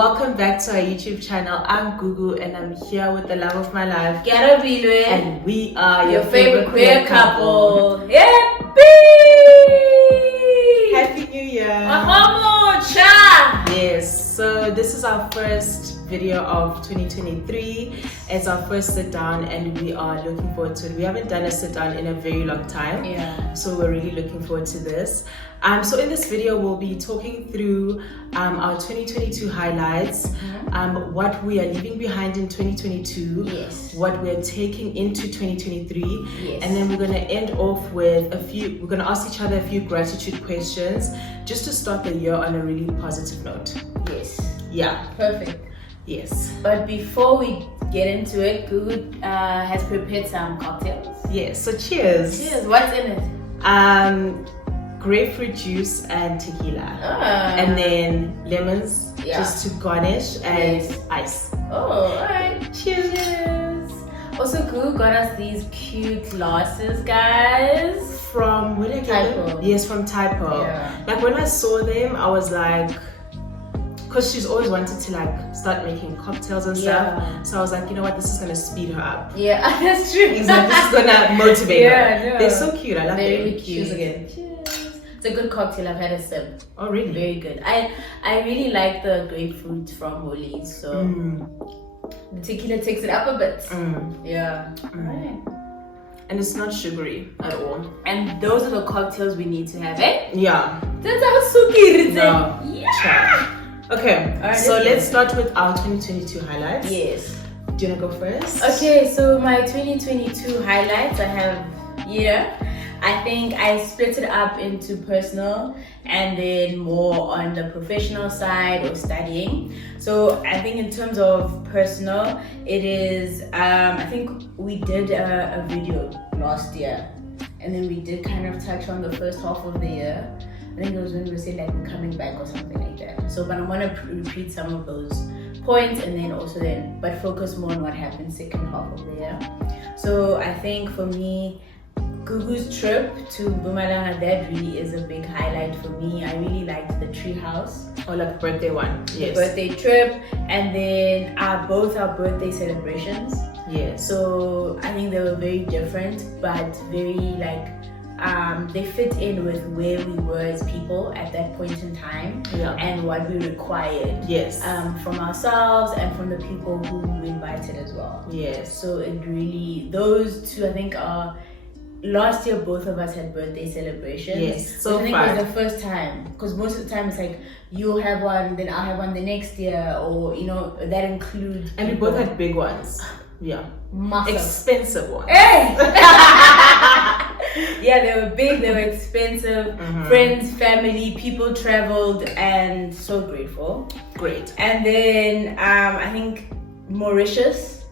welcome back to our YouTube channel. I'm Gugu and I'm here with the love of my life, Kearabilwe, and we are your favorite queer couple. Happy New Year! Yes, so this is our first video of 2023. It's our first sit down and we are looking forward to it. We haven't done a sit down in a very long time, so we're really looking forward to this. So in this video we'll be talking through our 2022 highlights, what we are leaving behind in 2022, what we're taking into 2023, and then we're going to end off with we're going to ask each other a few gratitude questions just to start the year on a really positive note. Perfect. Yes. But before we get into it, Gugu has prepared some cocktails. Yes, so cheers. Cheers. What's in it? Grapefruit juice and tequila, and then lemons just to garnish, and ice. Alright. Cheers. Also, Gugu got us these cute glasses, guys. From where did I get them? Yes, from Typo. Like when I saw them, I was like, because she's always wanted to like start making cocktails and stuff. So I was like, you know what, this is gonna speed her up. Yeah, that's true. It's like, this is gonna motivate her. No. They're so cute. I love them. Really cute. Cheers again. Cheers. It's a good cocktail. I've had a sip. Oh, really? Very good. I really like the grapefruit from Woolies. So the tequila takes it up a bit. Right. And it's not sugary at all. And those are the cocktails we need to have, eh? Yeah. That's how suki. No. Okay, so let's start with our 2022 highlights. Yes. Do you want to go first? Okay, so my 2022 highlights, I have, I think I split it up into personal and then more on the professional side or studying. So I think in terms of personal, it is, I think we did a video last year and then we did kind of touch on the first half of the year. I think it was when we were saying like we're coming back or something like that. So, but I want to repeat some of those points and then also but focus more on what happened second half of the year. So I think for me, Gugu's trip to Mpumalanga, that really is a big highlight for me. I really liked the tree house. Or like birthday one. Yes. The birthday trip, and then both our birthday celebrations. Yes. So I think they were very different, but very like, they fit in with where we were as people at that point in time and what we required from ourselves and from the people who we invited as well. Yes. So it really, those two I think are, last year both of us had birthday celebrations. Yes, so I think it was the first time, because most of the time it's like you have one, then I'll have one the next year, or that includes and people. we both had big ones. Massive. Expensive ones. Hey! They were big, they were expensive. Friends, family, people traveled, and so grateful. Great. And then I think Mauritius,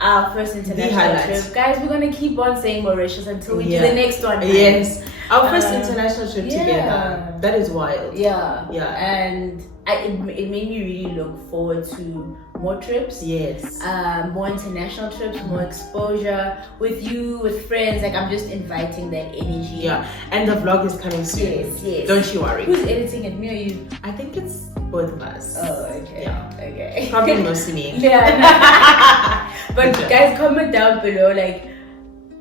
our first international trip. Guys, we're gonna keep on saying Mauritius until we do the next one. Yes. Our first international trip together. That is wild. And it made me really look forward to more trips. Yes. More international trips, more exposure with you, with friends. Like I'm just inviting that energy. Yeah. And the vlog is coming soon. Yes. Don't you worry. Who's editing it? Me or you? I think it's both of us. Oh, okay. Yeah. Okay. Probably mostly me. But guys, comment down below like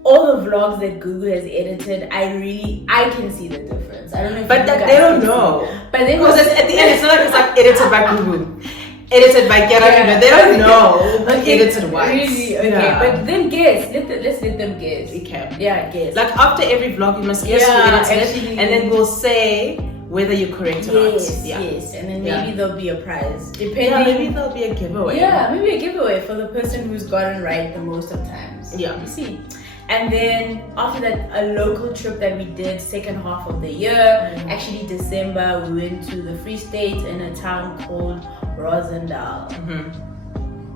all the vlogs that Gugu has edited. I can see the difference. I don't know if but they don't know. But then because at the end it's not like it's like edited by Gugu, edited by Kearabilwe. They don't know. Edited once. Really? Okay. But then guess. Let's let them guess. Okay. Yeah, guess. Like after every vlog you must guess who edited it, and then we'll say whether you're correct or not. Yes. And then maybe there'll be a prize. Depending. Yeah, maybe there'll be a giveaway. Yeah, maybe a giveaway for the person who's gotten right the most of times. Yeah. You see. And then after that, a local trip that we did second half of the year, actually December, we went to the Free State in a town called Rosendal.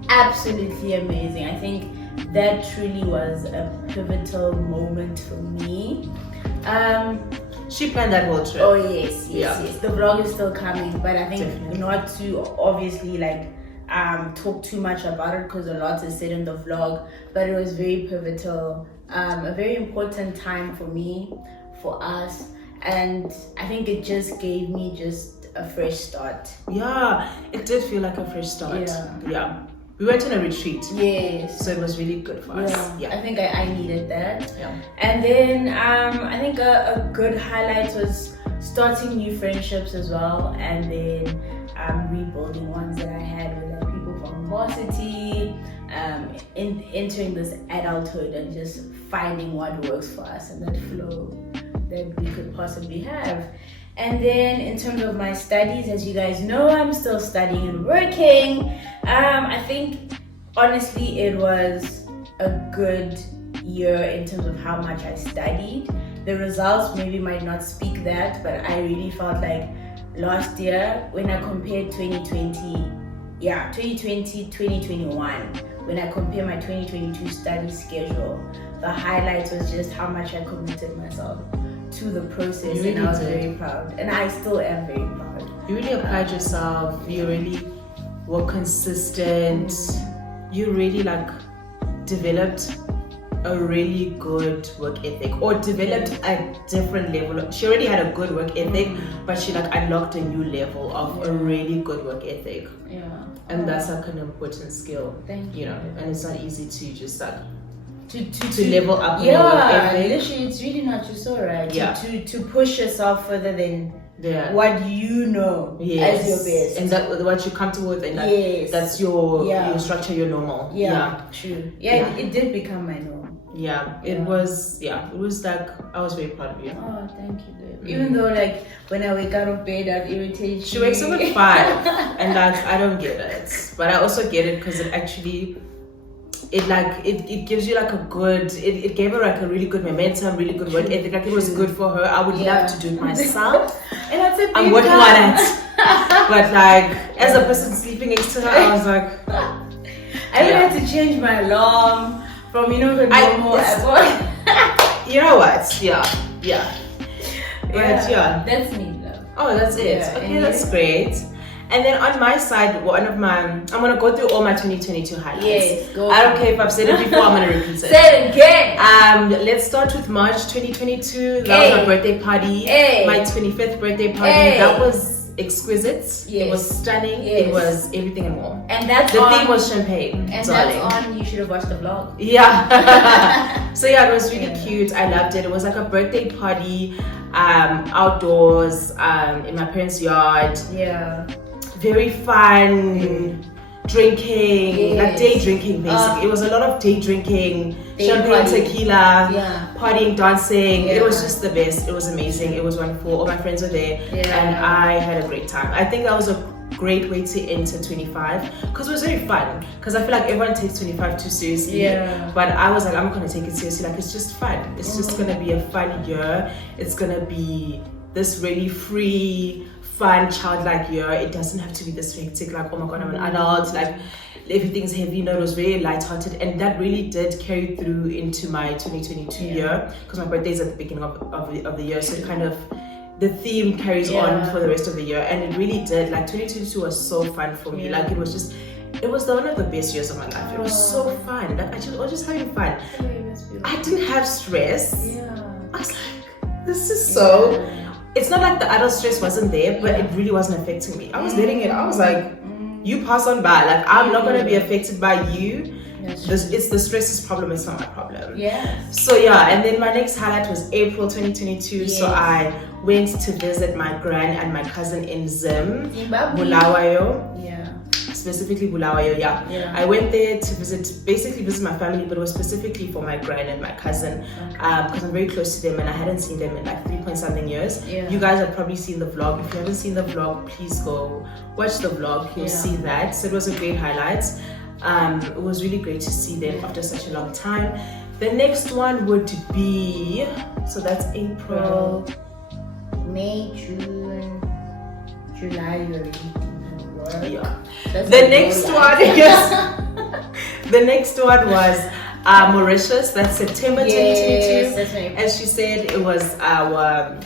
Absolutely amazing. I think that truly was a pivotal moment for me. She planned that whole trip. Oh yes. The vlog is still coming, but I think not to obviously like talk too much about it because a lot is said in the vlog, but it was very pivotal, a very important time for me, for us, and I think it just gave me just a fresh start. Yeah, it did feel like a fresh start. Yeah. We went on a retreat. Yes. So it was really good for us. Yeah. I think I needed that. Yeah. And then I think a good highlight was starting new friendships as well, and then rebuilding ones that I had with people from varsity, entering this adulthood and just finding what works for us and that flow that we could possibly have. And then in terms of my studies, as you guys know, I'm still studying and working. I think honestly it was a good year in terms of how much I studied. The results maybe might not speak that, but I really felt like last year when I compared 2020, 2021, when I compare my 2022 study schedule, the highlight was just how much I committed myself to the process, really, and I was very proud, and I still am very proud. You really applied yourself. You really were consistent. You really developed a really good work ethic, or developed a different level. She already had a good work ethic, but she unlocked a new level of a really good work ethic. Yeah, and that's an important skill. Thank you. And it's not easy to just to level up your work ethic. Literally, it's really not just so right. Yeah. To push yourself further than what you know as your best, and that what you're comfortable with, and that's your structure, your normal. True. It did become my norm. It was I was very proud of you. Oh, thank you, babe. Even though when I wake out of bed, I'd irritate you. She wakes up at 5 and I don't get it, but I also get it because it actually it gives you it gave her a really good momentum, really good work ethic. It was good for her. I would love to do it myself. And that's a I'm working on it. But as a person sleeping next to her, I was like, I even had to change my alarm from the normal app. You know what? Yeah. But that's me though. Oh, that's it. Okay, that's great. And then on my side, I'm gonna go through all my 2022 highlights. Yes, go. I don't care if I've said it before, I'm gonna repeat it. Say it again. Let's start with March 2022. That was my birthday party. My 25th birthday party. That was exquisite. Yes. It was stunning. Yes. It was everything and more. And that's the theme was champagne. And that's on. You should have watched the vlog. Yeah. So it was really cute. I loved it. It was like a birthday party, outdoors, in my parents' yard. Yeah. Very fun, drinking, day drinking basically. It was a lot of day drinking, champagne, tequila, partying, dancing. It was just the best. It was amazing. It was wonderful. All my friends were there, and I had a great time. I think that was a great way to enter 25 because it was very fun. Because I feel like everyone takes 25 too seriously. But I was like, I'm gonna take it seriously. It's just fun. It's just gonna be a fun year. It's gonna be this really free, fun, childlike year. It doesn't have to be this hectic, oh my god, I'm an adult, everything's heavy. No, it was very lighthearted, and that really did carry through into my 2022 year, because my birthday is at the beginning of the year, so the theme carries on for the rest of the year, and it really did. 2022 was so fun for me. It was one of the best years of my life. It was so fun. I was just having fun. I didn't have stress. I was like, this is so. It's not like the adult stress wasn't there, but it really wasn't affecting me. I was letting it. I was like, you pass on by. I'm not gonna be affected by you. It's the stress's problem. It's not my problem. So and then my next highlight was April 2022. So I went to visit my gran and my cousin in Zim, Bulawayo. Specifically Bulawayo, I went there to visit my family, but it was specifically for my gran and my cousin, because I'm very close to them and I hadn't seen them in 3-point-something years. You guys have probably seen the vlog. If you haven't seen the vlog, please go watch the vlog. You'll see that. So it was a great highlight. It was really great to see them after such a long time. The next one would be, so that's April, May, June, July, The next one was Mauritius. That's September 2022. That's right. As she said, it was our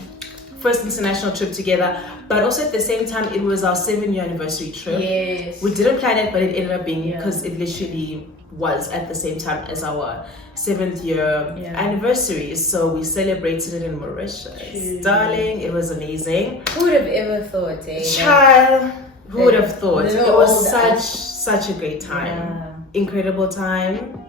first international trip together, but also at the same time it was our 7-year anniversary trip. Yes. We didn't plan it, but it ended up being because it literally was at the same time as our 7th year anniversary. So we celebrated it in Mauritius. Darling, it was amazing. Who would have ever thought, eh? Child, who would have thought? It was such a great time. Yeah. Incredible time.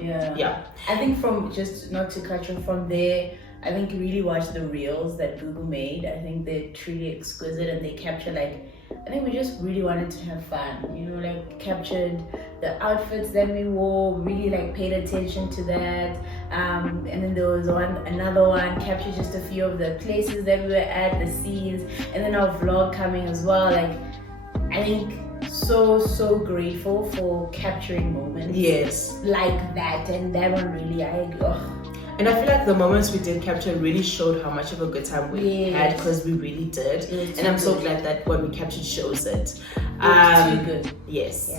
Yeah. I think from, just not to cut you from there, I think you really watch the reels that Gugu made. I think they're truly exquisite and they capture like, I think we just really wanted to have fun, you know, like captured the outfits that we wore, really like paid attention to that. And then there was another one, captured just a few of the places that we were at, the scenes, and then our vlog coming as well. Like, I think so grateful for capturing moments like that, and that one really and I feel like the moments we did capture really showed how much of a good time we had, because we really did, and I'm so glad that what we captured shows it. Too good. Yes.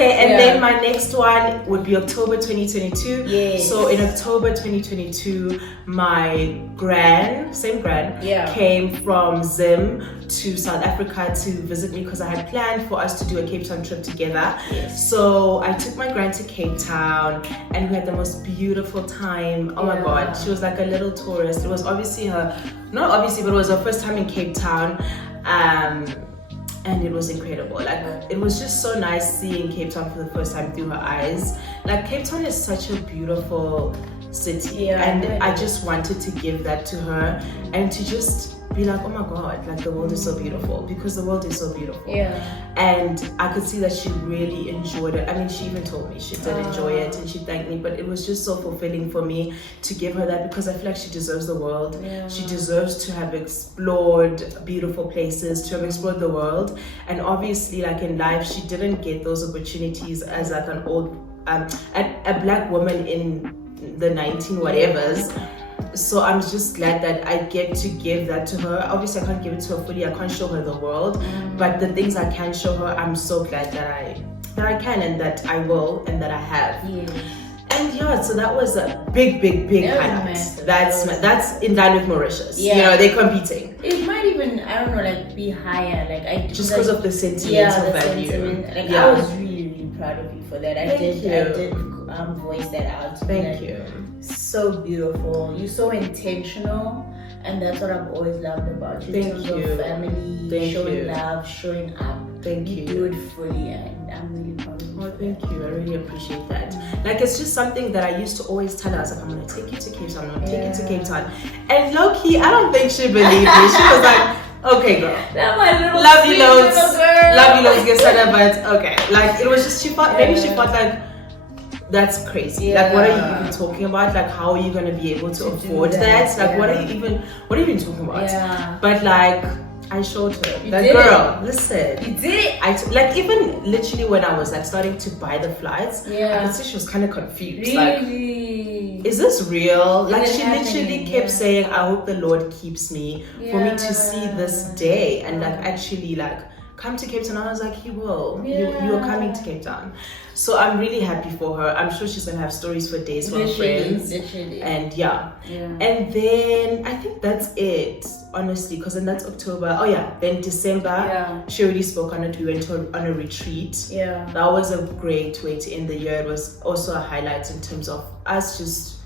Okay, and then my next one would be October 2022. Yes. So in October 2022, my same gran, came from Zim to South Africa to visit me, because I had planned for us to do a Cape Town trip together. Yes. So I took my gran to Cape Town and we had the most beautiful time. Oh my God, she was like a little tourist. It was obviously not obviously, but it was her first time in Cape Town. And it was incredible. Like, it was just so nice seeing Cape Town for the first time through her eyes. Like, Cape Town is such a beautiful city, and I just wanted to give that to her and to just be like, oh my God, like the world is so beautiful, because the world is so beautiful. And I could see that she really enjoyed it. I mean, she even told me she did enjoy it, and she thanked me, but it was just so fulfilling for me to give her that, because I feel like she deserves the world. She deserves to have explored beautiful places, to have explored the world. And obviously, like in life, she didn't get those opportunities as like an old a black woman in the 19 whatevers. So I'm just glad that I get to give that to her. Obviously I can't give it to her fully, I can't show her the world, but the things I can show her, I'm so glad that I can, and that I will, and that I have. And so that was a big highlight. That's in line with Mauritius. You know, they're competing. It might even, I don't know, like be higher. Like just because of the sentimental value. Like I was really proud of you for that. I did voice that out. Thank you. So beautiful. You're so intentional, and that's what I've always loved about you. Thank you. Family, showing love, showing up. Thank you. You do it fully, and I'm really proud of you. Oh, thank you. I really appreciate that. Like, it's just something that I used to always tell her. I was like, I'm gonna take you to Cape Town. I'm gonna take you to Cape Town. And low-key, I don't think she believed me. She was like, okay, girl. That's my little love you loads. Girl. Love you loads, get started, but okay. Like, it was just, maybe she felt like, that's crazy. Like, what are you even talking about? Like, how are you gonna be able to afford that? Like, what are you even talking about? But like, I showed her that, girl, listen, you did it. Like, even literally when I was like starting to buy the flights, I could see she was kind of confused. Really? Like, is this real? Like, she literally kept saying, I hope the Lord keeps me for me to see this day, and like actually like come to Cape Town. I was like, He will. You are coming to Cape Town. So I'm really happy for her. I'm sure she's gonna have stories for days from her friends. Literally. And and then I think that's it, honestly, because then that's October. Oh yeah, then December, she already spoke on it. We went on a retreat. That was a great way to end the year. It was also a highlight in terms of us just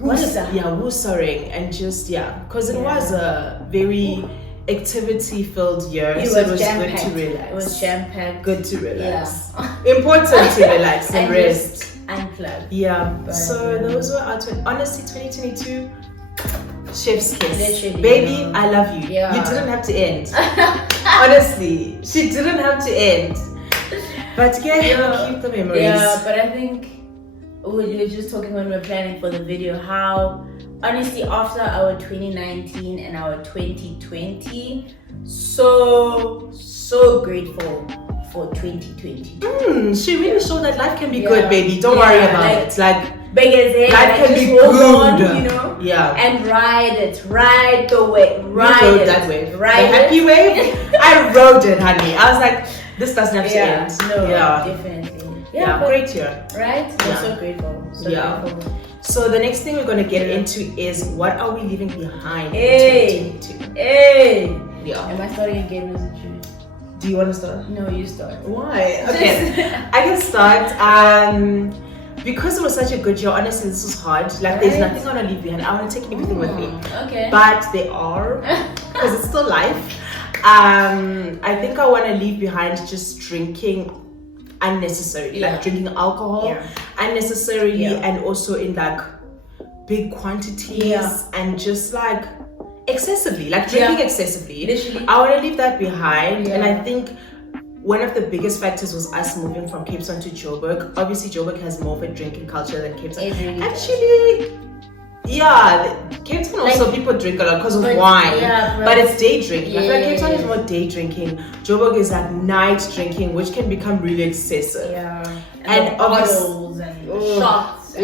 woosering, and just because it was a very activity-filled year, so it was good to relax. It was jam-packed. Good to relax. Important to relax and rest. Unplug. So those were our honestly 2022 chef's kiss. Literally, baby, I love you. You didn't have to end. Honestly, she didn't have to end. But keep the memories. But I think we were just talking when we were planning for the video how honestly after our 2019 and our 2020, so grateful for 2020. She really showed that life can be good, baby. Don't worry about it. Like, big life can be good, you know. And ride the wave. Ride that wave. The happy wave. I rode it, honey. I was like, this doesn't have to end. No, definitely. Yeah, great year. Right? We're so grateful. So grateful. So the next thing we're going to get into is what are we leaving behind in 2022? Yeah. Am I starting again with the truth? Do you want to start? No, you start. Why? Okay, I can start. Because it was such a good year, honestly, this was hard. Like, there's nothing I want to leave behind. I want to take everything with me. Okay. But there are, because it's still life. I think I want to leave behind just drinking unnecessarily, like drinking alcohol unnecessarily, and also in like big quantities and just like excessively, like drinking excessively. Literally. I want to leave that behind, and I think one of the biggest factors was us moving from Cape Town to Joburg. Obviously, Joburg has more of a drinking culture than Cape Town. Really actually, Cape Town also people drink a lot because of wine, but it's day drinking. I feel like Cape Town is more day drinking. Joburg is like night drinking, which can become really excessive. And bottles and shots.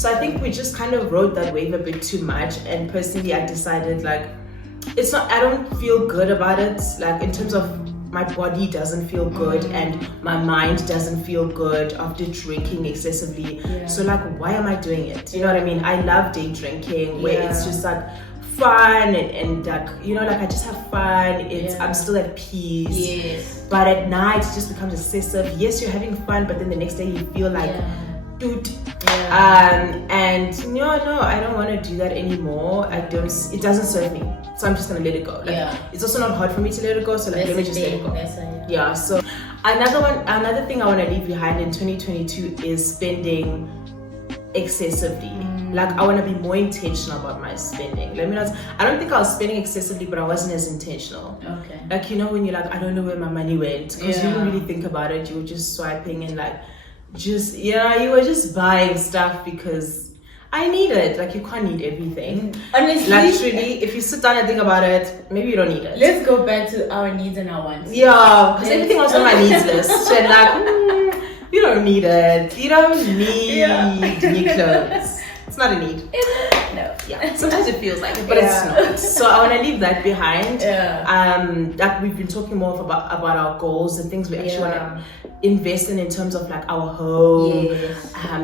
So I think we just kind of rode that wave a bit too much. And personally, I decided like, it's not, I don't feel good about it, like in terms of my body doesn't feel good and my mind doesn't feel good after drinking excessively. So like, why am I doing it? You know what I mean? I love day drinking where it's just like fun and like, you know, like I just have fun. It's I'm still at peace. But at night it just becomes excessive. Yes, you're having fun, but then the next day you feel like dude. And no, I don't want to do that anymore. It doesn't serve me, so I'm just gonna let it go. Like, it's also not hard for me to let it go, so like, let me just let it go. So another thing I want to leave behind in 2022 is spending excessively. Like, I want to be more intentional about my spending. I don't think I was spending excessively, but I wasn't as intentional. Like, you know, when you're like, I don't know where my money went, because you didn't really think about it. You were just swiping and like just you were just buying stuff because I need it. Like, you can't need everything. Honestly, like, truly, if you sit down and think about it, maybe you don't need it. Let's go back to our needs and our wants. Because everything was on my needs list. And like, you don't need it. You don't need new clothes. It's not a need. No. Sometimes it feels like it, but it's not. So I want to leave that behind. Like, we've been talking more about our goals, the things we actually want to invest in terms of like our home,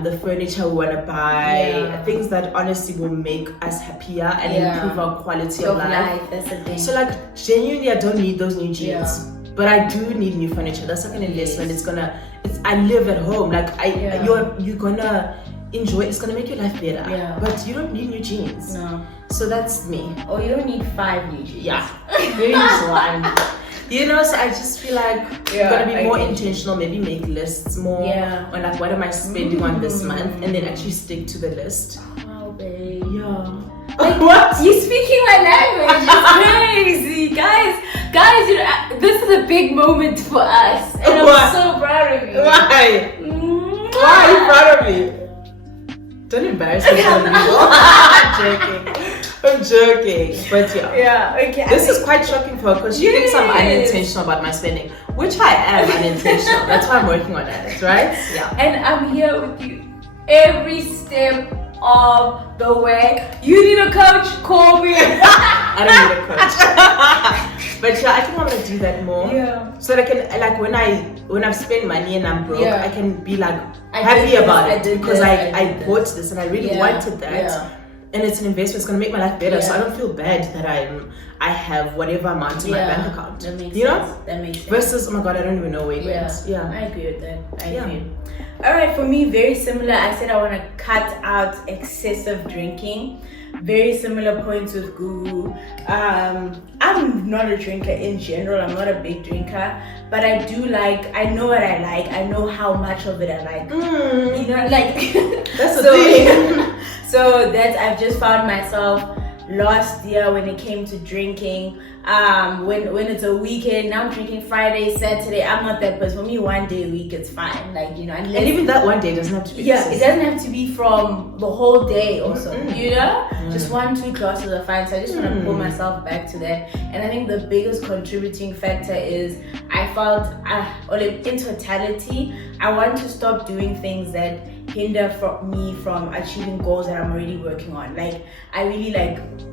the furniture we want to buy, things that honestly will make us happier and improve our quality of life. That's the thing. So like, genuinely, I don't need those new jeans, but I do need new furniture. That's like an investment. I live at home. Like, you're gonna enjoy it. It's gonna make your life better. But you don't need new jeans. No. So that's me. Or you don't need 5 new jeans. Maybe just one. You know, so I just feel like I'm gonna be more intentional, maybe make lists more on like, what am I spending on this month, and then actually stick to the list. Wow, babe. Like, what? You're speaking my language. It's crazy. Guys, you know, this is a big moment for us. And I'm so proud of you. Why? Why are you proud of me? Don't embarrass me. I'm joking. But this is quite shocking for her, because she thinks I'm unintentional about my spending, which I am unintentional. That's why I'm working on it, right? And I'm here with you every step of the way. You need a coach? Call me. I don't need a coach. But I think I'm gonna do that more. So that I can, like, when I've spent money and I'm broke, I can be like happy about it, because I bought this and I really wanted that. And it's an investment. It's gonna make my life better, so I don't feel bad that I have whatever amount in my bank account. That makes sense. That makes sense. Versus, oh my god, I don't even know where it went. I agree with that. I agree. All right, for me, very similar. I said I want to cut out excessive drinking. Very similar points with Gugu. I'm not a drinker in general. I'm not a big drinker, but I do like. I know what I like. I know how much of it I like. You know, like that's the thing. So that I've just found myself last year when it came to drinking. When it's a weekend, now I'm drinking Friday, Saturday. I'm not that person. For me, one day a week it's fine. Like, you know, and even that one day doesn't have to be. It doesn't have to be from the whole day. Also, you know, just 1-2 glasses are fine. So I just want to pull myself back to that. And I think the biggest contributing factor is I felt, in totality, I want to stop doing things that hinder me from achieving goals that I'm already working on. Like I really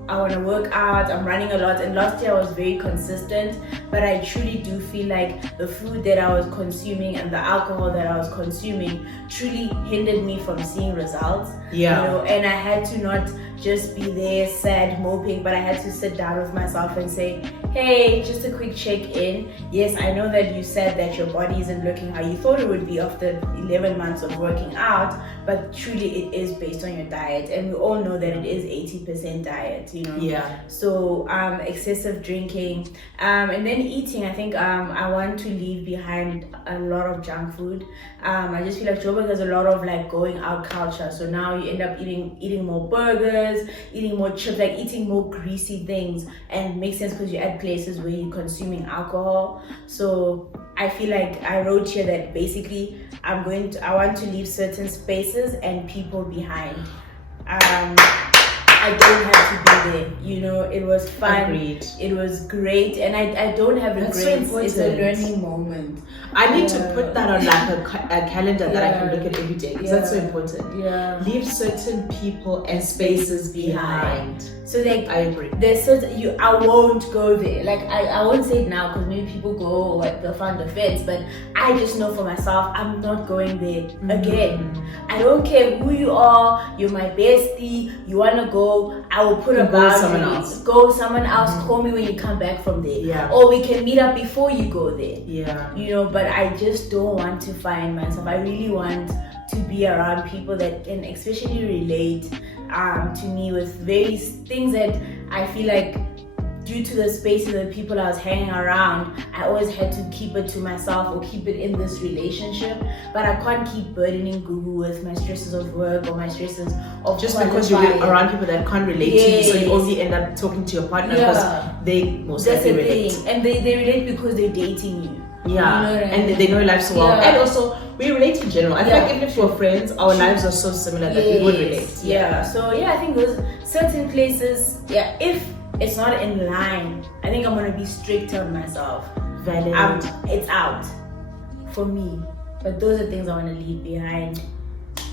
I want to work out, I'm running a lot, and last year I was very consistent, but I truly do feel like the food that I was consuming and the alcohol that I was consuming truly hindered me from seeing results. Yeah. You know, and I had to not just be there sad, moping, but I had to sit down with myself and say, hey, just a quick check-in. Yes, I know that you said that your body isn't looking how you thought it would be after 11 months of working out, but truly it is based on your diet, and we all know that it is 80% diet, you know. Yeah. So excessive drinking, and then eating. I think I want to leave behind a lot of junk food. I just feel like Joburg has a lot of like going out culture, so now you end up eating more burgers, eating more chips, like eating more greasy things, and it makes sense because you're at places where you're consuming alcohol. So I feel like I wrote here that basically I want to leave certain spaces and people behind. I don't have to be there, you know. It was fun. Agreed. It was great, and I don't have regrets. So it's a learning moment. I need to put that on like a calendar that I can look at every day, because that's so important. Yeah. Leave certain people and spaces behind. So like I agree. There's certain I won't go there. Like I won't say it now because maybe people go or they'll find the fence, but I just know for myself I'm not going there again. I don't care who you are, you're my bestie, you wanna go, I will put a boundary. Go someone else, call me when you come back from there. Yeah. Or we can meet up before you go there. Yeah. You know, but I just don't want to find myself. I really want to be around people that can especially relate to me with various things that I feel like due to the spaces of the people I was hanging around, I always had to keep it to myself or keep it in this relationship. But I can't keep burdening Gugu with my stresses of work or my stresses of just because you're around people that can't relate to you, so you only end up talking to your partner because they most likely relate. And they relate because they're dating you. Yeah, you know what I mean? And they know your life so well. And also, we relate in general. I feel like even if we're friends, our lives are so similar that we would relate. Yeah. So I think those certain places, if it's not in line, I think I'm gonna be stricter on myself. Valid. It's out for me. But those are things I want to leave behind.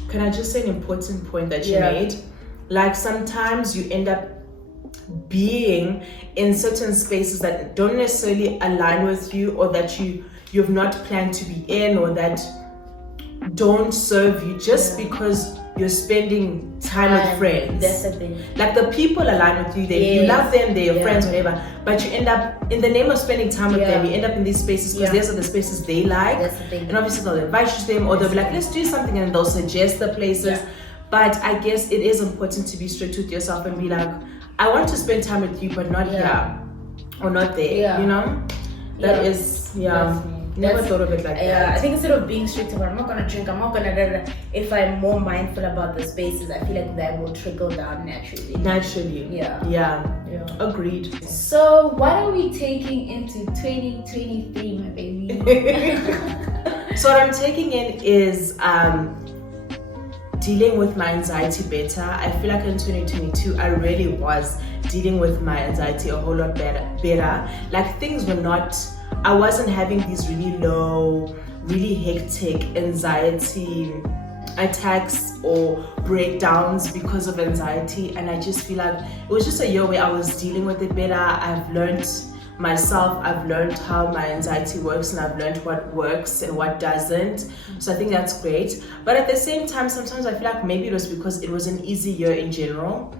Can I just say an important point that you made? Like sometimes you end up being in certain spaces that don't necessarily align with you, or that you've not planned to be in, or that don't serve you, just because you're spending time with friends. That's the thing. Like the people align with you, you love them, they're your friends, whatever. But you end up, in the name of spending time with them, you end up in these spaces because these are the spaces they like. That's the thing. And obviously they'll invite you to them, or they'll be like, let's do something, and they'll suggest the places. But I guess it is important to be strict with yourself and be like, I want to spend time with you, but not here or not there. You know, that is never thought of it like that. I think instead of being strict about I'm not gonna drink, I'm not gonna if I'm more mindful about the spaces, I feel like that will trickle down naturally. Yeah. Agreed. So what are we taking into 2023, my baby? So what I'm taking in is dealing with my anxiety better. I feel like in 2022 I really was dealing with my anxiety a whole lot better. Like things were not, I wasn't having these really low, really hectic anxiety attacks or breakdowns because of anxiety, and I just feel like it was just a year where I was dealing with it better. I've learned myself, I've learned how my anxiety works, and I've learned what works and what doesn't. So I think that's great. But at the same time, sometimes I feel like maybe it was because it was an easy year in general.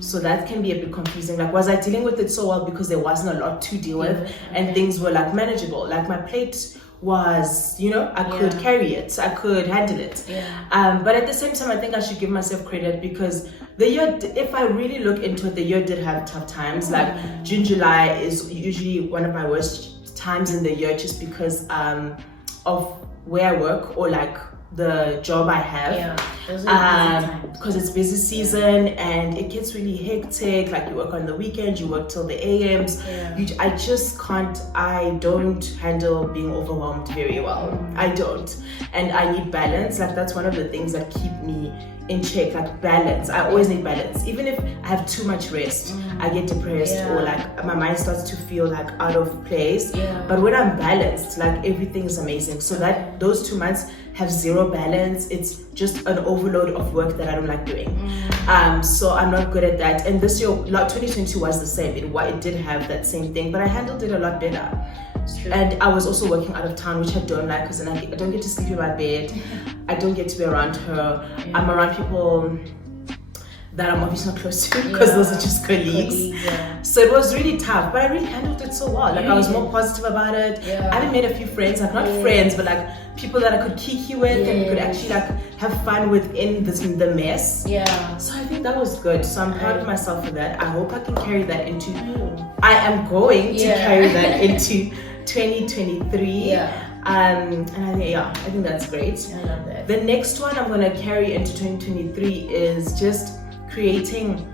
So that can be a bit confusing. Like, was I dealing with it so well because there wasn't a lot to deal with and things were like manageable? Like my plate was, you know, I could carry it, I could handle it. But at the same time, I think I should give myself credit because the year, if I really look into it, the year did have tough times. Like June, July is usually one of my worst times in the year, just because of where I work or like the job I have, because it's busy season and it gets really hectic. Like you work on the weekend, you work till the AMs. I just can't, I don't handle being overwhelmed very well. I don't, and I need balance. Like that's one of the things that keep me in check, like balance. I always need balance. Even if I have too much rest, I get depressed or like my mind starts to feel like out of place. But when I'm balanced, like everything is amazing. So that those 2 months have zero balance. It's just an overload of work that I don't like doing. So I'm not good at that. And this year, 2022 was the same. It did have that same thing, but I handled it a lot better. And I was also working out of town, which I don't like, because then I don't get to sleep in my bed. I don't get to be around her. I'm around people that I'm obviously not close to, because those are just colleagues. So it was really tough, but I really handled it so well. Like I was more positive about it. I even made a few friends, like not friends, but like people that I could kiki with, and we could actually like have fun within the mess. So I think that was good. So I'm proud of myself for that. I hope I can carry that into. I am going to carry that into 2023. And I think that's great. I love that. The next one I'm gonna carry into 2023 is just creating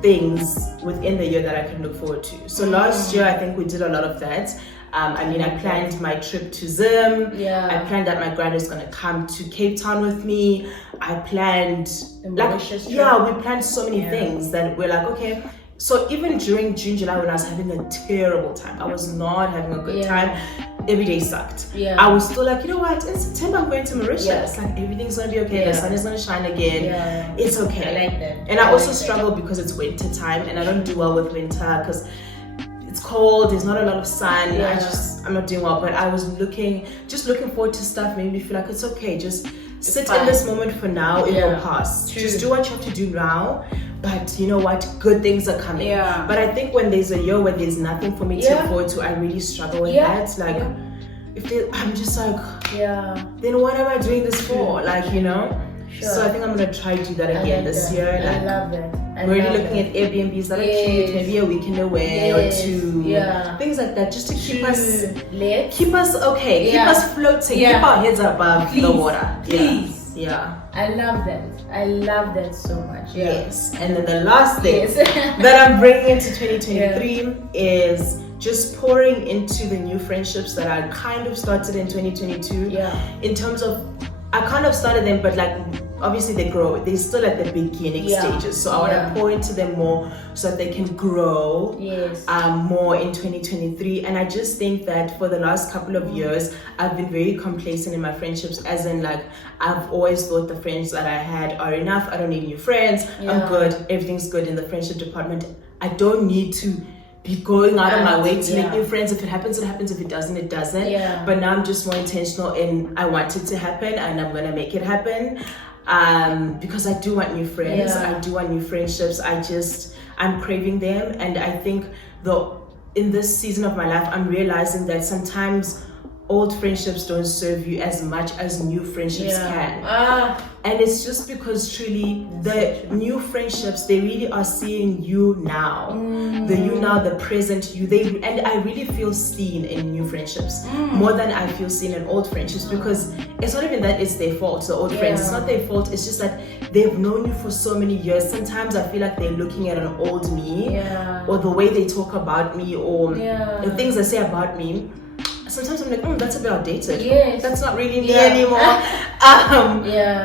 things within the year that I can look forward to. So last year I think we did a lot of that. I planned my trip to Zim. I planned that my grad is gonna come to Cape Town with me. I planned we planned so many things that we're like, okay. So even during June, July, when I was having a terrible time, I was not having a good time. Every day sucked. I was still like, you know what? In September, I'm going to Mauritius. Like everything's gonna be okay. The sun is gonna shine again. It's okay. I like that. And I also struggle because it's winter time, and I don't do well with winter because it's cold. There's not a lot of sun. I'm not doing well. But I was looking forward to stuff. Made me feel like it's okay. Just sit in this moment for now. It will pass. Just do what you have to do now. But you know what? Good things are coming. But I think when there's a year where there's nothing for me to look forward to, I really struggle with that. Like, I'm just like, then what am I doing this for? Like, you know? So I think I'm gonna try to do that again this year. Like, I love that. We're already looking at Airbnbs that are cute, maybe a weekend away or two, things like that, just to keep us okay, keep us floating, keep our heads above the water. I love that. I love that so much. Yes. And then the last thing that I'm bringing into 2023 is just pouring into the new friendships that I kind of started in 2022. In terms of, I kind of started them, but like obviously they grow. They're still at the beginning stages. So I want to pour into them more so that they can grow more in 2023. And I just think that for the last couple of years, I've been very complacent in my friendships, as in like I've always thought the friends that I had are enough. I don't need new friends. I'm good. Everything's good in the friendship department. I don't need to be going out of my way to make new friends. If it happens, it happens. If it doesn't, it doesn't. But now I'm just more intentional in I want it to happen and I'm gonna make it happen. Because I do want new friends. I do want new friendships. I'm craving them. And I think in this season of my life, I'm realizing that sometimes old friendships don't serve you as much as new friendships can. And it's just because truly the new friendships, they really are seeing you now. The you now, the present you. And I really feel seen in new friendships more than I feel seen in old friendships, because it's not even that it's their fault, the old friends. It's not their fault. It's just that they've known you for so many years. Sometimes I feel like they're looking at an old me or the way they talk about me or the things they say about me. Sometimes I'm like, that's a bit outdated. That's not really me anymore.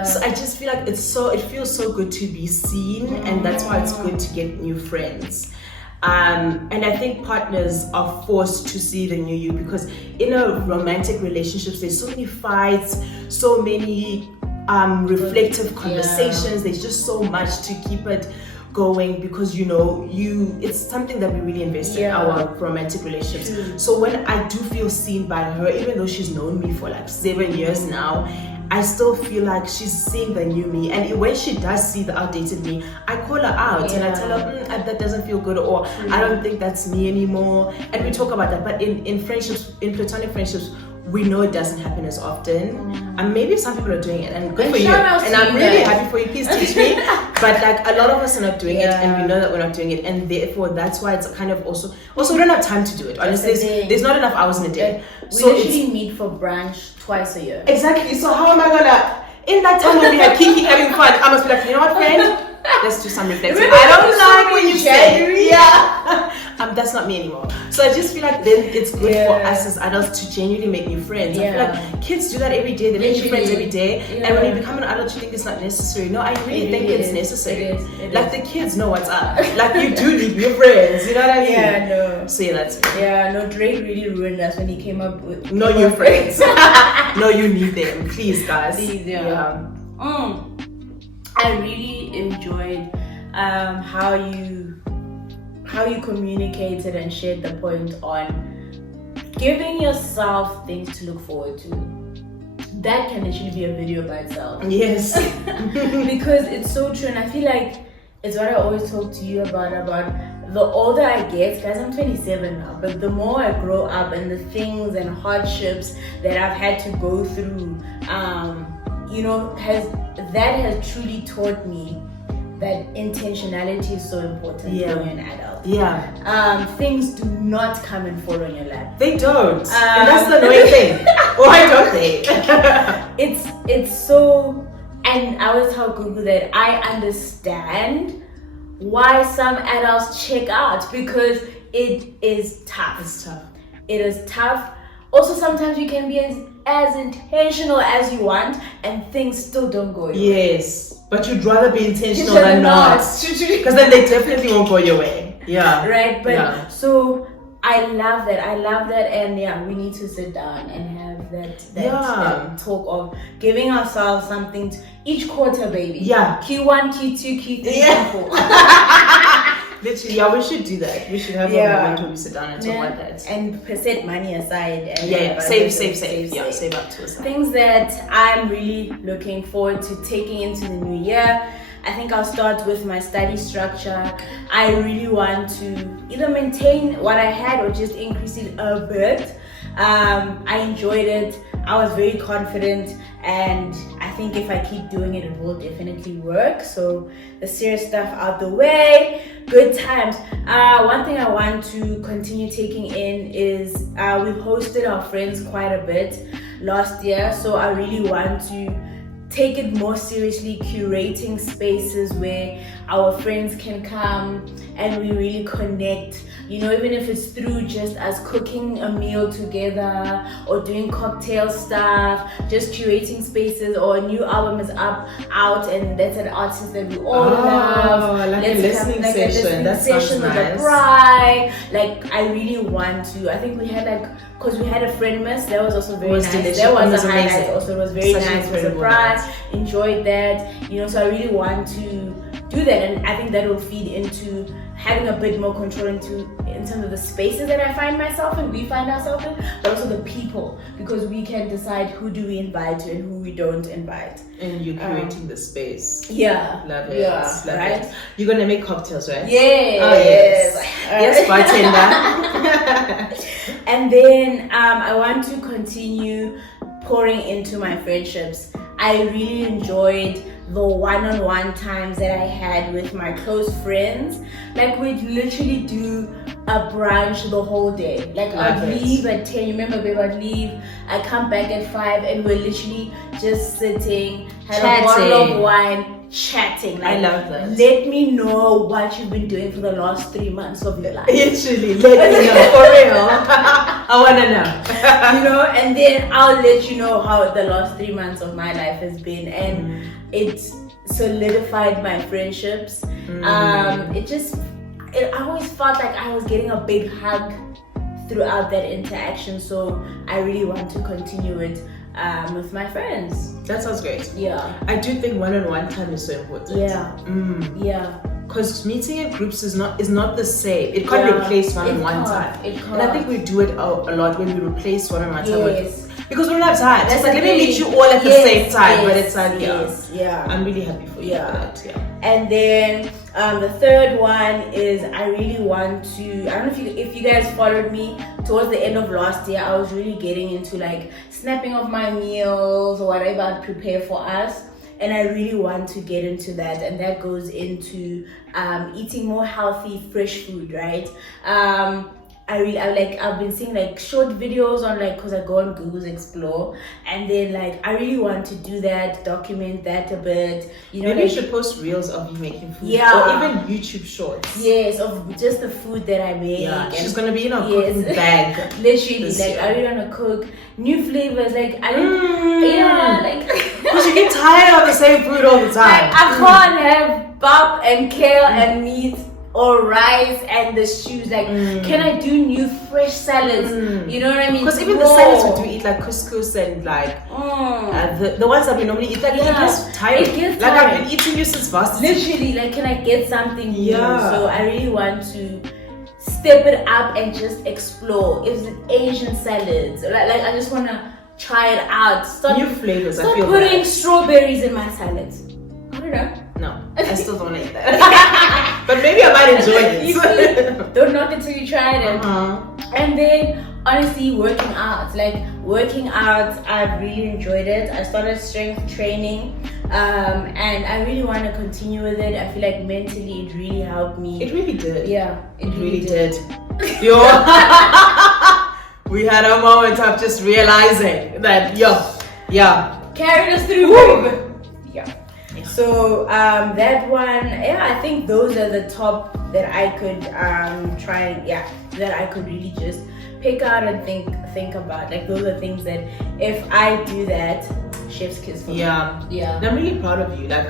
So I just feel like it feels so good to be seen, and that's why it's good to get new friends. And I think partners are forced to see the new you, because in a romantic relationships, there's so many fights, so many reflective conversations. There's just so much to keep it going, because it's something that we really invest in, our romantic relationships. So when I do feel seen by her, even though she's known me for like 7 years now, I still feel like she's seeing the new me. And when she does see the outdated me, I call her out and I tell her that doesn't feel good, or I don't think that's me anymore, and we talk about that. But in friendships, in platonic friendships, we know it doesn't happen as often. And maybe some people are doing it, and good for you. And I'm really happy for you. Please teach me. But like a lot of us are not doing it, and we know that we're not doing it, and therefore that's why it's kind of also we don't have time to do it. Honestly, there's not enough hours in a day. We usually meet for brunch twice a year. Exactly. So how am I gonna, in that time when we had kiki having fun, I must be like, you know what, friend? Let's do some reflecting. I don't like when you say, That's not me anymore. So I just feel like then it's good for us as adults to genuinely make new friends. I feel like kids do that every day. They make new friends every day. And when you become an adult, you think it's not necessary. No, I really think it's necessary. It like the kids know what's up. Like you do need new friends. You know what I mean? Yeah, no. So yeah, that's me. Yeah, no, Drake really ruined us when he came up with no new friends. No, you need them. Please, guys. Please, yeah. I really enjoyed how you communicated and shared the point on giving yourself things to look forward to. That can actually be a video by itself. Yes. Because it's so true, and I feel like it's what I always talk to you about the older I get, guys, I'm 27 now, but the more I grow up and the things and hardships that I've had to go through, has truly taught me that intentionality is so important when you're an adult. Yeah. Things do not come and fall on your lap. They don't. And that's the annoying thing. Why don't they? It's so, and I always tell Gugu that I understand why some adults check out, because it is tough. It's tough. It is tough. Also, sometimes you can be as intentional as you want and things still don't go your way. Yes, but you'd rather be intentional than not. Because then they definitely won't go your way. Yeah. Right, but so I love that. And we need to sit down and have that talk of giving ourselves something each quarter, baby. Yeah. Q1, Q2, Q3, Q4. Literally, we should do that. We should have a moment where we sit down and talk about that. And set money aside. And save up to us. Things that I'm really looking forward to taking into the new year. I think I'll start with my study structure. I really want to either maintain what I had or just increase it a bit. I enjoyed it. I was very confident, and I think if I keep doing it, it will definitely work. So the serious stuff out the way, good times. One thing I want to continue taking in is we hosted our friends quite a bit last year, so I really want to take it more seriously, curating spaces where our friends can come and we really connect, even if it's through just us cooking a meal together or doing cocktail stuff, just curating spaces, or a new album is out and that's an artist that we all love. Like a listening session. That sounds with nice. a bride. Like, I really want to. I think we had because we had a friend miss, that was also very nice. Delicious. That was a highlight. amazing. Also, it was very nice. It was a surprise. Enjoyed that. So I really want to do that, and I think that will feed into having a bit more control in terms of the spaces that I find myself and we find ourselves in, but also the people, because we can decide who do we invite to and who we don't invite. And you're curating the space. Yeah. Love it. Yeah. Love right? it. You're gonna make cocktails, right? Yes. Oh, yes. Yes, bartender. And then I want to continue pouring into my friendships. I really enjoyed the one-on-one times that I had with my close friends. Like, we'd literally do a brunch the whole day. Like, I'd leave at 10. You remember, babe? I'd leave. I'd come back at 5, and we're literally just sitting, had a bottle of wine, chatting. Like, I love that. Let me know what you've been doing for the last 3 months of your life. Literally, let me know. For real. I want to know. And then I'll let you know how the last 3 months of my life has been. And it's solidified my friendships. I always felt like I was getting a big hug throughout that interaction. So I really want to continue it with my friends. That sounds great. Yeah. I do think one-on-one time is so important. Yeah. Yeah. Because meeting in groups is not the same. It can't replace one-on-one time. It can't. And I think we do it a lot when we replace one-on-one time Yes. because we don't have time. That's It's like, the let me thing. meet you all at the same time. Yes, But it's like, yeah. I'm really happy for you for that. Yeah. And then the third one is I really want to, I don't know if you guys followed me towards the end of last year. I was really getting into like snapping of my meals or whatever I'd prepare for us, and I really want to get into that, and that goes into eating more healthy fresh food, right? I've been seeing like short videos on like, cause I go on Google's Explore, and then like I really want to do that, document that a bit. You know, maybe like, you should post reels of you making food, yeah, or even YouTube shorts. Yes, of just the food that I make. Yeah, she's gonna be in a cooking bag. Literally, like I really want to cook new flavors. Like like because you get tired of the same food all the time. Like, I can't have bap and kale and meat or rice and the stews. Like, can I do new fresh salads? You know what I mean? Because even the salads we do eat, like couscous and like the ones that we normally eat, like it gets tired. Like I've been eating you since fast. Literally, like, can I get something new? So I really want to step it up and just explore. Is it Asian salads? Like I just want to try it out. Start new flavors. Start putting strawberries in my salads. I don't know. No, I still don't want to eat that. But maybe I might enjoy it. Don't knock it till you try it. And then honestly, working out, I've really enjoyed it. I started strength training, and I really want to continue with it. I feel like mentally it really helped me. It really did. Yeah, it really did. We had a moment of just realizing that carried us through. So that one, I think those are the top that I could that I could really just pick out and think about. Like, those are things that if I do that, chef's kiss for me. Yeah. And I'm really proud of you. Like,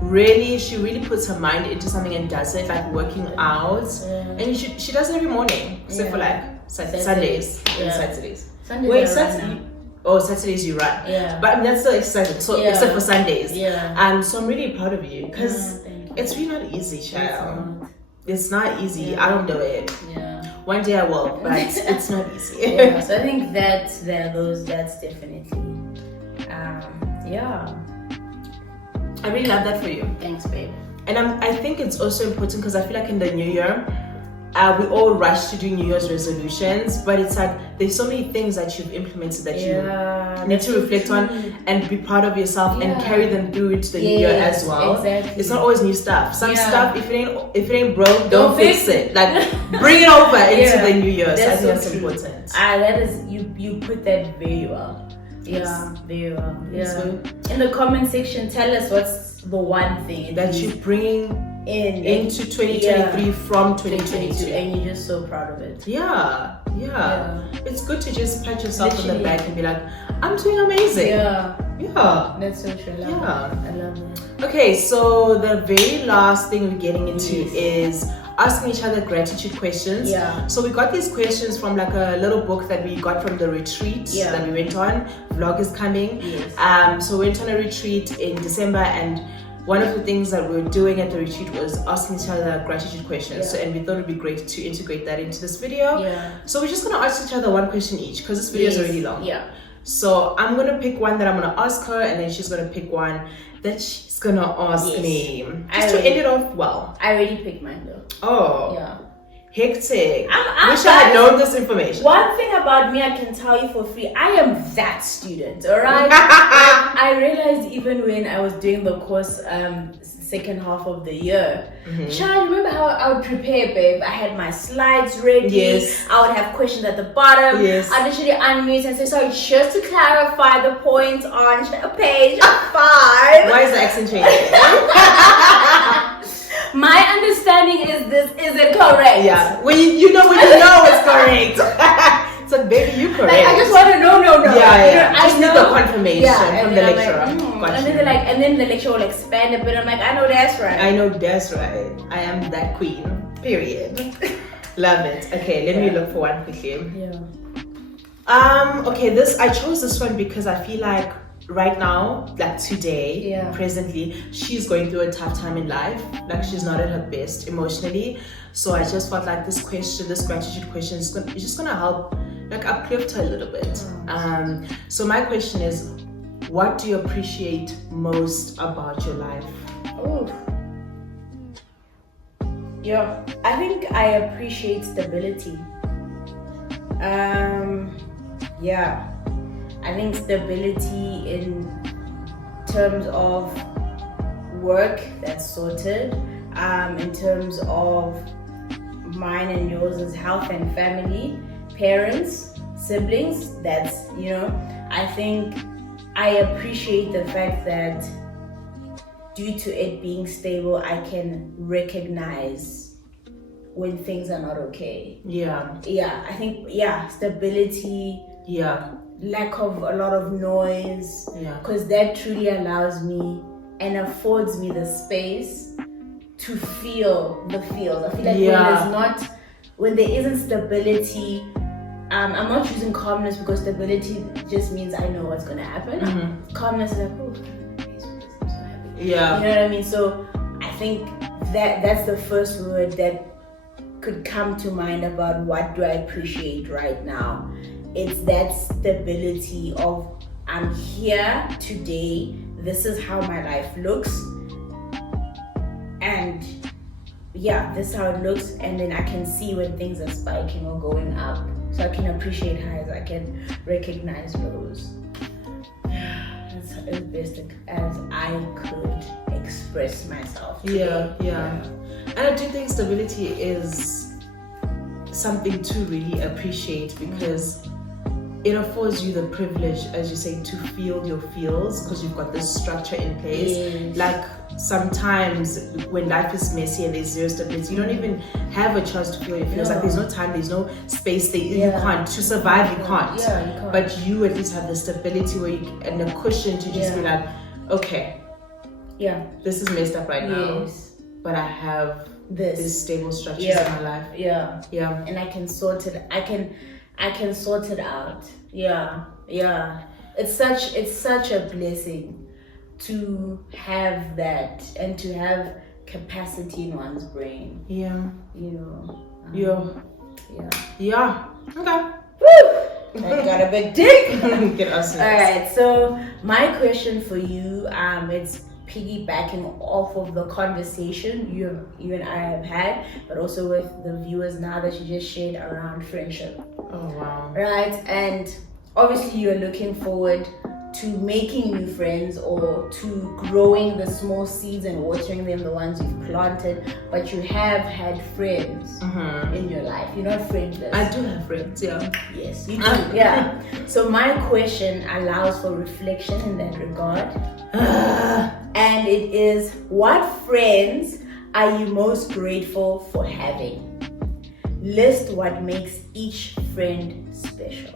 really, she really puts her mind into something and does it, like working out. And she does it every morning, except for like Sundays and Saturdays. Wait, Saturday? Oh, Saturdays you run. But I mean, that's still exciting. So except for Sundays. So I'm really proud of you, because it's really not easy, child. It's not easy. I don't do it. One day I will, but it's not easy. So I think that's definitely I really love that for you. Thanks, babe. And I think it's also important, because I feel like in the new year, we all rush to do New Year's resolutions, but it's like there's so many things that you've implemented that you need to reflect on and be proud of yourself and carry them through into the new year as well. Exactly. It's not always new stuff. Some stuff, if it ain't broke, don't fix it. Like, bring it over into the new year. So I think that's important. That is, you put that very well. Very well. So, in the comment section, tell us what's the one thing that you're bringing into 2023 from 2022, and you're just so proud of it. It's good to just pat yourself on the back and be like, I'm doing amazing. That's so true. I love it. Okay, so the very last thing we're getting into is asking each other gratitude questions. So we got these questions from like a little book that we got from the retreat that we went on. Vlog is coming. So we went on a retreat in December, and one of the things that we were doing at the retreat was asking each other gratitude questions. So, and we thought it would be great to integrate that into this video. So we're just going to ask each other one question each, because this video is already long. So I'm going to pick one that I'm going to ask her, and then she's going to pick one that she's going to ask me. Just to end it off well. I already picked mine though. Oh. Hectic. Wish I had known this information. One thing about me I can tell you for free, I am that student, alright? I realized even when I was doing the course second half of the year, Child, remember how I would prepare, babe? I had my slides ready. I would have questions at the bottom. I literally unmute and say, sorry, just to clarify the point on page 5. Why is the accent changing? My understanding is this isn't correct. When you know it's correct. It's like, baby, you correct. Like, I just want to know. Just need the confirmation from the lecturer. Like, and then the lecturer will expand a bit. I'm like, I know that's right. I am that queen. Period. Love it. Okay, let me look for one quickly. Okay, I chose this one because I feel like right now, like today, presently, she's going through a tough time in life. Like, she's not at her best emotionally. So I just felt like this gratitude question is just gonna help, like, uplift her a little bit. So my question is, what do you appreciate most about your life? I think I appreciate stability. I think stability in terms of work that's sorted, in terms of mine and yours is health and family, parents, siblings. That's, I think I appreciate the fact that due to it being stable, I can recognize when things are not okay. Yeah. Yeah, I think, stability. Yeah. Lack of a lot of noise. Yeah. Because that truly allows me and affords me the space to feel the feels. I feel like when there isn't stability, I'm not using calmness because stability just means I know what's gonna happen. Mm-hmm. Calmness is like, oh, I'm so happy. Yeah. You know what I mean? So I think that's the first word that could come to mind about what do I appreciate right now. It's that stability of I'm here today, this is how my life looks, and this is how it looks, and then I can see when things are spiking or going up, so I can appreciate highs, I can recognize lows. That's as best as I could express myself today. Yeah. And I do think stability is something to really appreciate because it affords you the privilege, as you say, to feel your feels because you've got this structure in place. Yes. Like sometimes when life is messy and there's zero stability, you don't even have a chance to feel your feels. No. Like there's no time, there's no space. You can't. To survive, you can't. Yeah, you can't. But you at least have the stability where and the cushion to just be like, okay, this is messed up right now, but I have this stable structure in my life. Yeah. And I can sort it. I can sort it out. Yeah. It's such a blessing to have that and to have capacity in one's brain. Yeah. Yeah. Okay. Woo! I got a big dick. Get us. All right. So my question for you, it's piggybacking off of the conversation you and I have had, but also with the viewers now that you just shared around friendship. Oh wow. Right, and obviously you're looking forward to making new friends or to growing the small seeds and watering them, the ones you've planted, but you have had friends in your life. You're not friendless. I do have friends, yeah. Yes, you do, yeah. So my question allows for reflection in that regard. And it is, what friends are you most grateful for having? List what makes each friend special.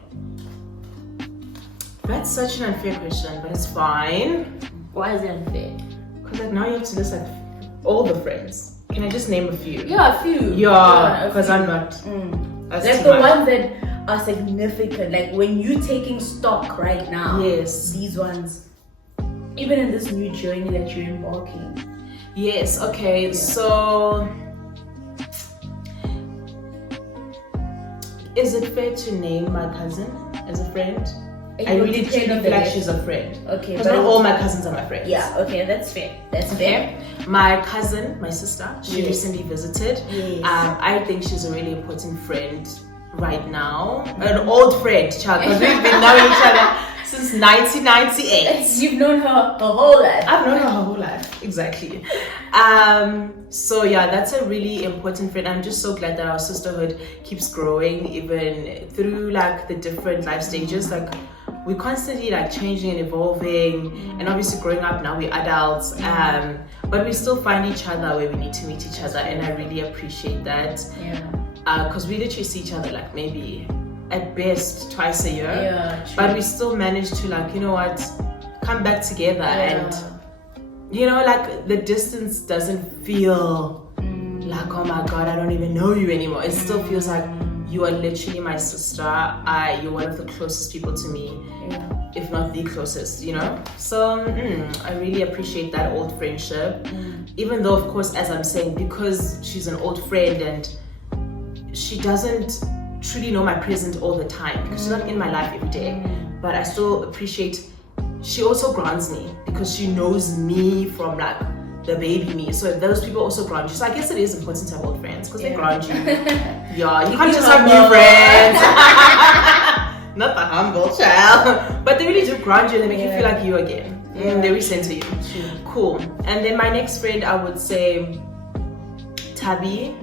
That's such an unfair question, but it's fine. Why is it unfair? Because like now you have to list like all the friends. Can I just name a few? Yeah, a few. Yeah, because I'm not. That's like the ones that are significant. Like when you're taking stock right now. Yes. These ones, even in this new journey that you're embarking. Yes. Okay. Yeah. So, is it fair to name my cousin as a friend? I really feel like she's a friend. Okay. Because not all my cousins are my friends. Yeah, okay, that's fair. That's fair. My cousin, my sister, she recently visited. Yes. I think she's a really important friend right now. An old friend, child, because we've been knowing each other since 1998. You've known her whole life. I've known her whole life, exactly. So yeah, that's a really important friend. I'm just so glad that our sisterhood keeps growing even through like the different life stages. Like we're constantly like changing and evolving, and obviously growing up now we're adults, but we still find each other where we need to meet each other, and I really appreciate that. Because we literally see each other like maybe at best twice a year, but we still manage to like, you know what, come back together, and you know, like the distance doesn't feel like, oh my god, I don't even know you anymore. It still feels like you are literally my sister. You're one of the closest people to me, if not the closest, you know. So I really appreciate that old friendship, even though of course, as I'm saying, because she's an old friend and she doesn't truly know my present all the time because she's not in my life every day, but I still appreciate, she also grounds me because she knows me from like the baby me. So those people also ground you. So I guess it is important to have old friends because they ground you. Yeah, you can't just have new friends. Not the humble child, but they really do ground you and they make you feel like you again. They recenter you. Cool. And then my next friend, I would say Tabi.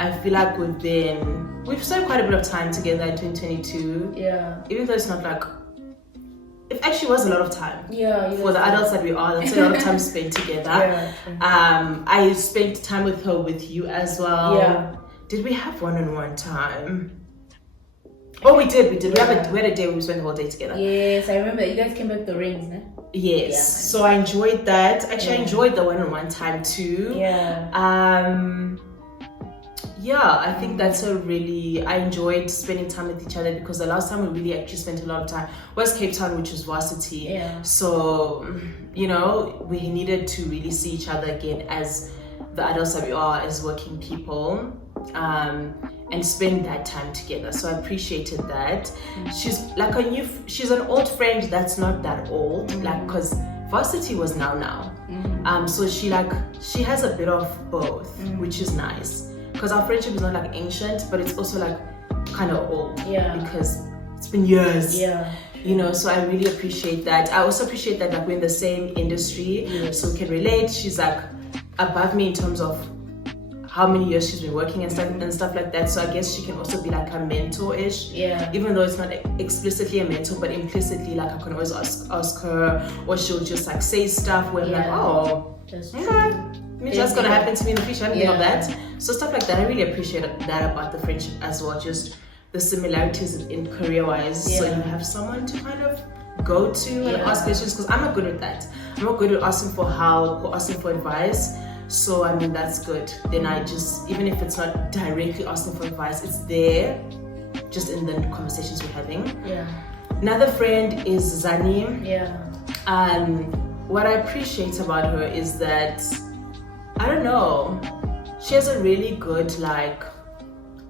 I feel like we've spent quite a bit of time together in 2022. Yeah. Even though it's not like, it actually was a lot of time. Yeah. For the adults that we are, that's a lot of time spent together. Yeah. I spent time with her, with you as well. Yeah. Did we have one-on-one time? Oh, we did. We had a day where we spent the whole day together. Yes, I remember. You guys came back to the rings, né? Yes. Yeah. So I enjoyed that. Actually, I enjoyed the one-on-one time too. Yeah. Yeah, I think that's I enjoyed spending time with each other, because the last time we really actually spent a lot of time was Cape Town, which was varsity. Yeah. So, you know, we needed to really see each other again as the adults that we are, as working people, and spend that time together. So I appreciated that. She's like she's an old friend that's not that old, like, because varsity was now. So she has a bit of both, which is nice. Because our friendship is not like ancient, but it's also like kind of old. Yeah. Because it's been years. Yeah. You know, so I really appreciate that. I also appreciate that like we're in the same industry, so we can relate. She's like above me in terms of how many years she's been working and stuff like that. So I guess she can also be like a mentor-ish. Yeah. Even though it's not explicitly a mentor, but implicitly, like I can always ask her, or she'll just like say stuff where I'm like, oh, that's maybe that's gonna happen to me in the future. I didn't think of that. So stuff like that, I really appreciate that about the friendship as well. Just the similarities in career-wise. So you have someone to kind of go to and ask questions, because I'm not good at that. I'm not good at asking for help or asking for advice. So I mean, that's good. Then I just, even if it's not directly asking for advice, it's there, just in the conversations we're having. Yeah. Another friend is Zani. Yeah. What I appreciate about her is that, I don't know, she has a really good like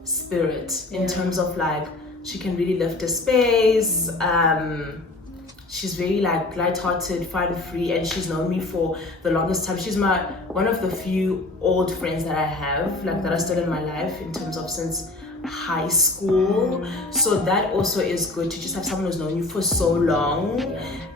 spirit in terms of like, she can really lift a space. She's very like light-hearted, fun, free, and she's known me for the longest time. She's one of the few old friends that I have, like that are still in my life in terms of since high school. So that also is good to just have someone who's known you for so long,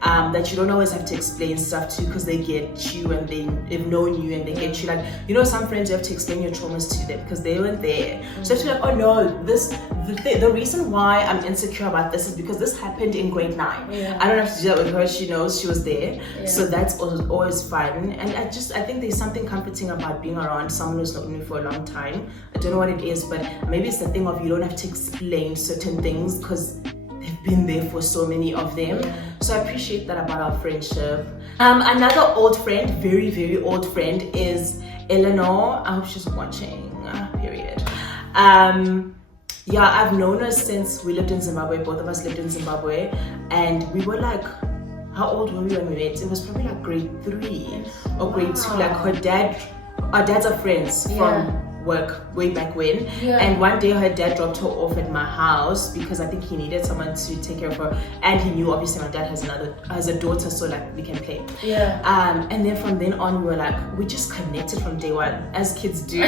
that you don't always have to explain stuff to, because they get you and they've known you and they get you. Like, you know, some friends you have to explain your traumas to them because they weren't there. So you have to be like, oh no, the reason why I'm insecure about this is because this happened in grade 9. I don't have to do that with her. She knows, she was there. So that's always fun. And I think there's something comforting about being around someone who's known you for a long time. I don't know what it is, but maybe it's the thing of you don't have to explain certain things because they've been there for so many of them. So I appreciate that about our friendship. Another old friend, very, very old friend, is Eleanor. I hope she's watching, period. Yeah, I've known her since we lived in Zimbabwe. Both of us lived in Zimbabwe, and we were like, how old were we when we met? It was probably like grade 3 or grade 2. Like our dads are friends from work way back when, and one day her dad dropped her off at my house because I think he needed someone to take care of her, and he knew obviously my dad has a daughter, so like we can play. And then from then on we just connected from day one, as kids do.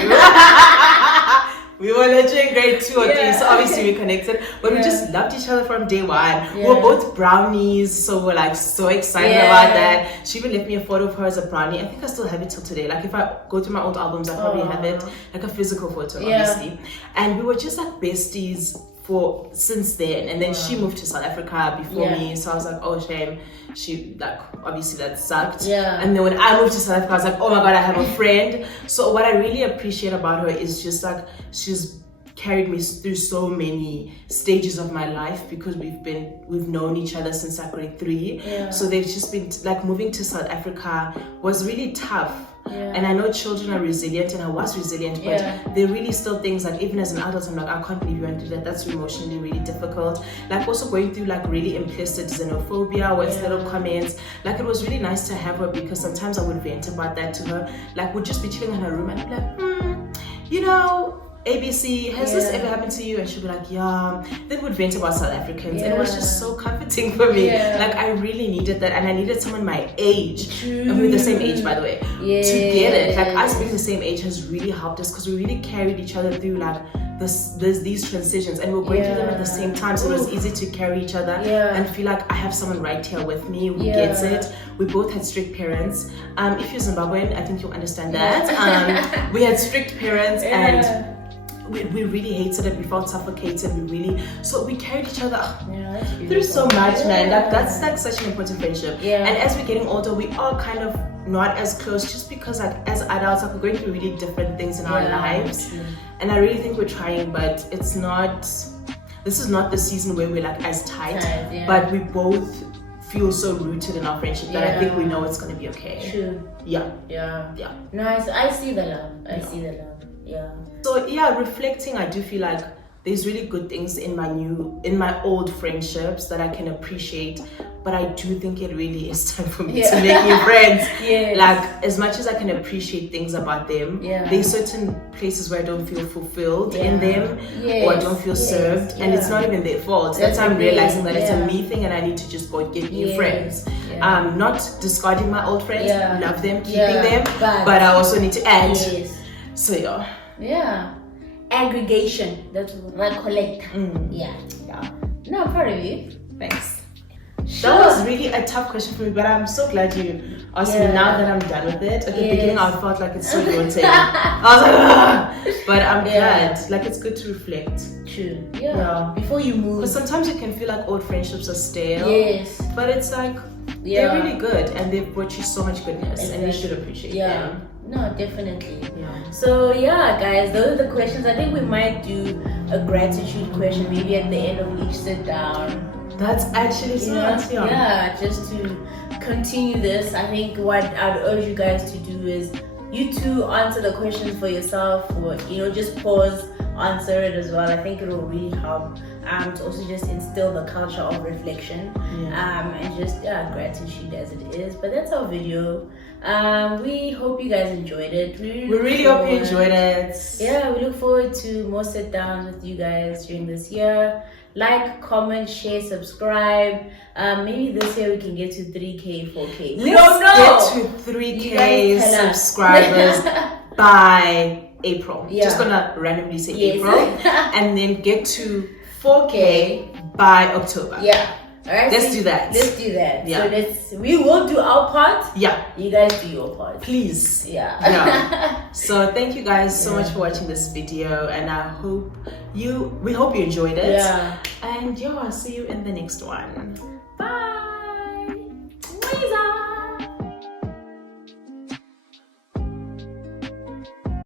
We were literally in grade 2 or 3, so obviously we connected, but we just loved each other from day one. We were both brownies, so we're like so excited about that. She even left me a photo of her as a brownie. I think I still have it till today. Like if I go through my old albums, I probably have it, like a physical photo, obviously. And we were just like besties since then, and then she moved to South Africa before me, so I was like, oh shame, she like obviously that sucked. And then when I moved to South Africa, I was like, oh my god, I have a friend. So what I really appreciate about her is just like she's carried me through so many stages of my life, because we've known each other since like grade 3. So they've just been like, moving to South Africa was really tough. And I know children are resilient, and I was resilient, but there are really still things like, even as an adult, I'm like, I can't believe you went through that. That's emotionally really difficult. Like also going through like really implicit xenophobia, what's little comments. Like it was really nice to have her, because sometimes I would vent about that to her. Like we'd just be chilling in her room and I'd be like, you know, ABC, has this ever happened to you? And she'd be like, yeah. Then we'd vent about South Africans, and it was just so comforting for me. Like I really needed that, and I needed someone my age, and we're the same age, by the way, to get it. Like us being the same age has really helped us, because we really carried each other through like these transitions, and we were going through them at the same time, so it was easy to carry each other and feel like I have someone right here with me who gets it. We both had strict parents. If you're Zimbabwean, I think you'll understand that. We had strict parents, and we really hated it. We felt suffocated. So we carried each other through so much, man. That's like such an important friendship. And as we're getting older, we are kind of not as close, just because like as adults, like we're going through really different things in our lives. And I really think we're trying, but it's not. This is not the season where we're like as tight. But we both feel so rooted in our friendship that I think we know it's gonna be okay. True. Yeah. No, I see the love. I see the love. Yeah. So reflecting, I do feel like there's really good things in my old friendships that I can appreciate, but I do think it really is time for me to make new friends. Like, as much as I can appreciate things about them, there's certain places where I don't feel fulfilled in them, or I don't feel served, and it's not even their fault. That's why I'm realizing that it's a me thing, and I need to just go get new friends. Not discarding my old friends, love them, keeping them, but I also need to add. So aggregation, that's like collect. No, I'm proud of you. Thanks. That was really a tough question for me, but I'm so glad you asked me now that I'm done with it. At the beginning, I felt like it's so daunting. I was like, but I'm glad. Like, it's good to reflect. True. Before you move. Because sometimes you can feel like old friendships are stale. But it's like, they're really good, and they've brought you so much goodness, and you should appreciate them. No, definitely. So guys, those are the questions. I think we might do a gratitude question maybe at the end of each sit down. That's actually smart. Just to continue this. I think what I'd urge you guys to do is you two answer the questions for yourself, or just pause, answer it as well. I think it will really help to also just instill the culture of reflection and just gratitude as it is. But that's our video. We hope you guys enjoyed it. We really hope you enjoyed it. We look forward to more sit downs with you guys during this year. Like, comment, share, subscribe. Maybe this year we can get to 3K, 4K. We don't know. Get to 3K subscribers by April. Just gonna randomly say April, and then get to 4K by October. Alright, let's do that. So we will do our part. You guys do your part. Please. So thank you guys so much for watching this video, and we hope you enjoyed it. And see you in the next one. Bye.